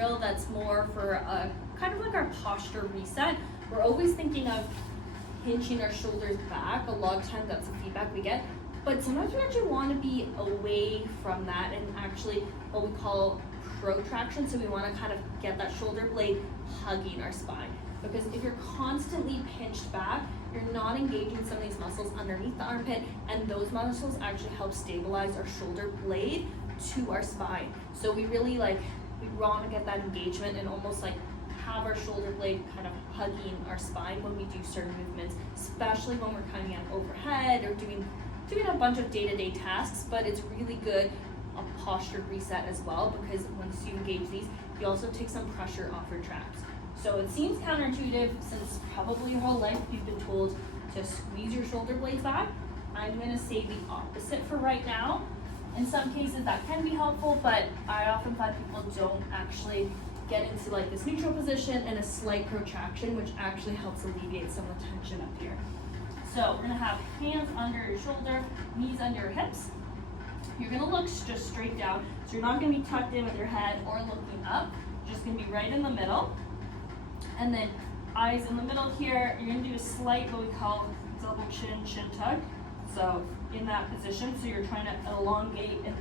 drill that's more for a kind of like our posture reset. We're always thinking of hinching our shoulders back. A lot of times that's the feedback we get, but sometimes we actually want to be away from that and actually what we call protraction. So we want to kind of get that shoulder blade hugging our spine, because if you're constantly pinched back, you're not engaging some of these muscles underneath the armpit, and those muscles actually help stabilize our shoulder blade to our spine. So we really we want to get that engagement and almost like have our shoulder blade kind of hugging our spine when we do certain movements, especially when we're coming up overhead or doing a bunch of day-to-day tasks. But it's really good a posture reset as well, because once you engage these, you also take some pressure off your traps. So it seems counterintuitive, since probably your whole life you've been told to squeeze your shoulder blades back. I'm going to say the opposite for right now. In some cases that can be helpful, but I often find people don't actually get into like this neutral position and a slight protraction, which actually helps alleviate some of the tension up here. So we're gonna have hands under your shoulder, knees under your hips. You're gonna look just straight down. So you're not gonna be tucked in with your head or looking up. You're just gonna be right in the middle. And then eyes in the middle here. You're gonna do a slight, what we call double chin tug. So in that position, so you're trying to elongate and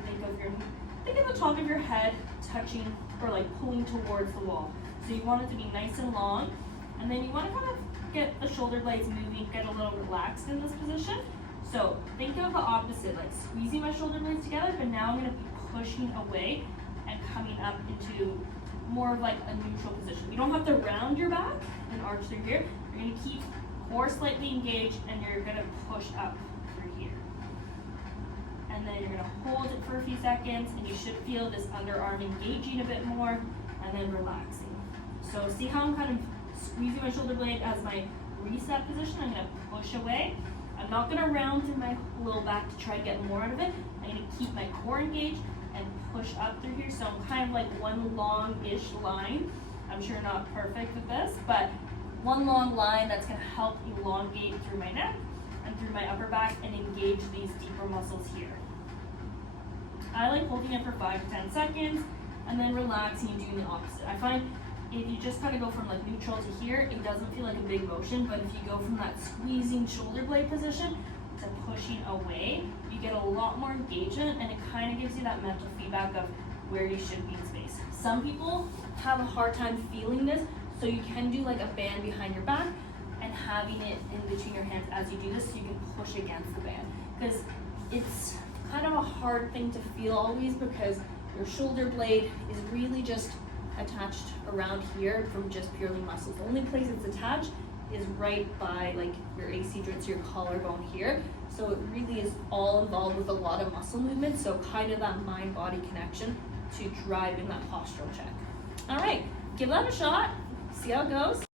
think of the top of your head touching or like pulling towards the wall. So you want it to be nice and long, and then you want to kind of get the shoulder blades moving, get a little relaxed in this position. So think of the opposite, like squeezing my shoulder blades together, but now I'm going to be pushing away and coming up into more of like a neutral position. You don't have to round your back and arch through here. You're going to keep core slightly engaged, and you're going to push up through here. And then you're going to hold it for a few seconds, and you should feel this underarm engaging a bit more, and then relaxing. So see how I'm kind of squeezing my shoulder blade as my reset position. I'm going to push away. I'm not going to round through my low back to try to get more out of it. I'm going to keep my core engaged and push up through here. So I'm kind of like one long-ish line. I'm sure not perfect with this, but one long line that's going to help elongate through my neck and through my upper back and engage these deeper muscles here. I like holding it for 5 to 10 seconds and then relaxing and doing the opposite. I find if you just kind of go from like neutral to here, it doesn't feel like a big motion, but if you go from that squeezing shoulder blade position to pushing away, you get a lot more engagement, and it kind of gives you that mental feedback of where you should be in space. Some people have a hard time feeling this, so you can do like a band behind your back and having it in between your hands as you do this, so you can push against the band, because it's kind of a hard thing to feel always, because your shoulder blade is really just attached around here from just purely muscles. The only place it's attached is right by like your AC joints, your collarbone here. So it really is all involved with a lot of muscle movement. So kind of that mind-body connection to drive in that postural check. All right, give that a shot, see how it goes.